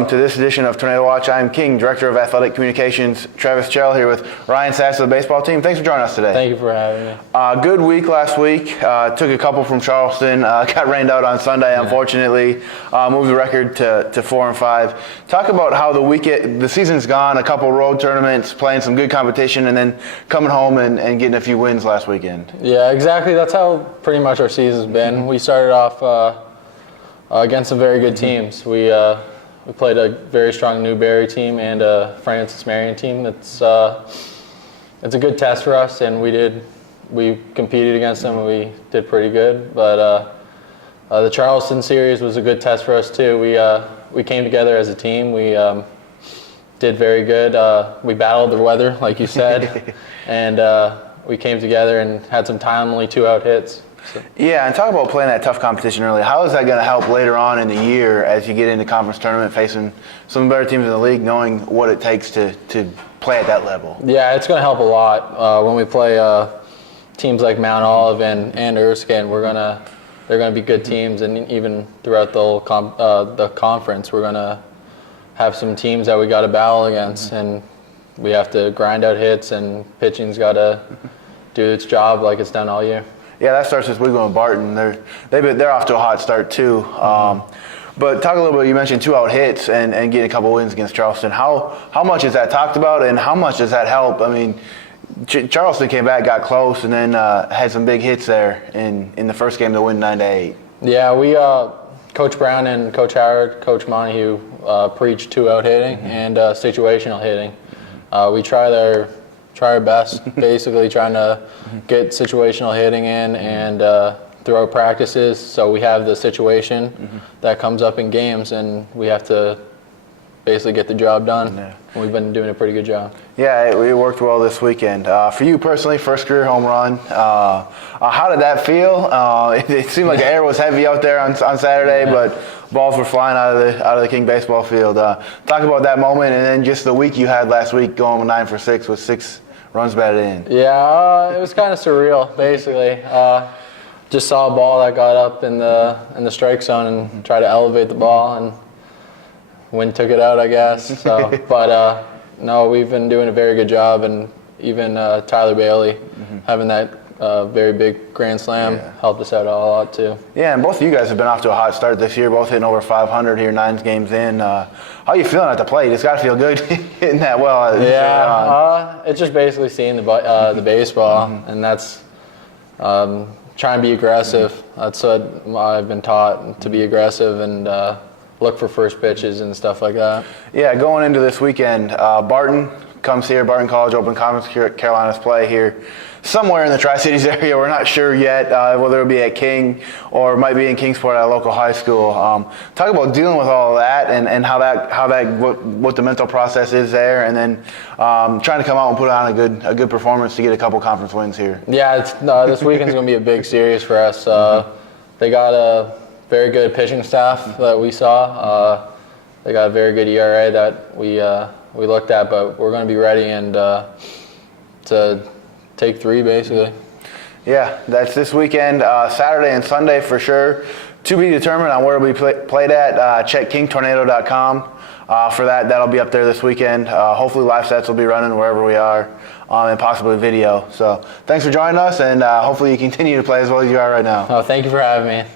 welcome to this edition of Tornado Watch. I'm King, Director of Athletic Communications, Travis Chell, here with Ryan Sattz of the baseball team. Thanks for joining us today. Thank you for having me. Good week last week. Took a couple from Charleston. Got rained out on Sunday, unfortunately. Moved the record to 4-5. Talk about how the season's gone, a couple road tournaments, playing some good competition, and then coming home and getting a few wins last weekend. Yeah, exactly. That's how pretty much our season's been. We started off against some very good teams. We played a very strong Newberry team and a Francis Marion team. It's a good test for us, and we competed against them and we did pretty good. But the Charleston series was a good test for us too. We came together as a team. We did very good. We battled the weather, like you said, and we came together and had some timely 2-out hits. So. Yeah, and talk about playing that tough competition early. How is that going to help later on in the year as you get into conference tournament, facing some better teams in the league, knowing what it takes to play at that level? Yeah, it's going to help a lot when we play teams like Mount Olive and Erskine. They're going to be good teams, and even throughout the whole the conference, we're going to have some teams that we got to battle against, and we have to grind out hits, and pitching's got to do its job like it's done all year. Yeah, that starts this week with Barton. They're off to a hot start too. But talk a little bit. You mentioned 2-out hits and getting a couple wins against Charleston. How much is that talked about, and how much does that help? I mean, Charleston came back, got close, and then had some big hits there in the first game to win 9-8. Yeah, we Coach Brown and Coach Howard, Coach Montague preach 2-out hitting and situational hitting. We try our best, basically trying to get situational hitting in and through our practices, so we have the situation that comes up in games, and we have to basically get the job done. Yeah. We've been doing a pretty good job. Yeah, it worked well this weekend. For you personally, first career home run. How did that feel? It seemed like the air was heavy out there on Saturday, but balls were flying out of the King baseball field. Talk about that moment, and then just the week you had last week, going 9 for 6 with 6 runs batted in. Yeah, it was kind of surreal, basically. Just saw a ball that got up in the strike zone and tried to elevate the ball, and wind took it out, I guess. So, but no, we've been doing a very good job, and even Tyler Bailey having that very big grand slam helped us out a lot too. Yeah, and both of you guys have been off to a hot start this year, both hitting over 500 here, 9 games in. How are you feeling at the plate? It's got to feel good hitting that well. Yeah, it's just basically seeing the baseball, and that's trying to be aggressive. That's what I've been taught, to be aggressive and look for first pitches and stuff like that. Yeah, going into this weekend, Barton comes here, Barton College Open Conference Carolinas play here somewhere in the Tri-Cities area. We're not sure yet whether it'll be at King or it might be in Kingsport at a local high school. Talk about dealing with all of that and what the mental process is there, and then trying to come out and put on a good performance to get a couple conference wins here. Yeah, this weekend's going to be a big series for us. They got a very good pitching staff that we saw. They got a very good ERA that we looked at, but we're going to be ready and to take 3 basically. Yeah, that's this weekend, Saturday and Sunday for sure. To be determined on where it'll be played at. Check kingtornado.com for that. That'll be up there this weekend. Hopefully live sets will be running wherever we are, and possibly video. So thanks for joining us, and hopefully you continue to play as well as you are right now. Oh, thank you for having me.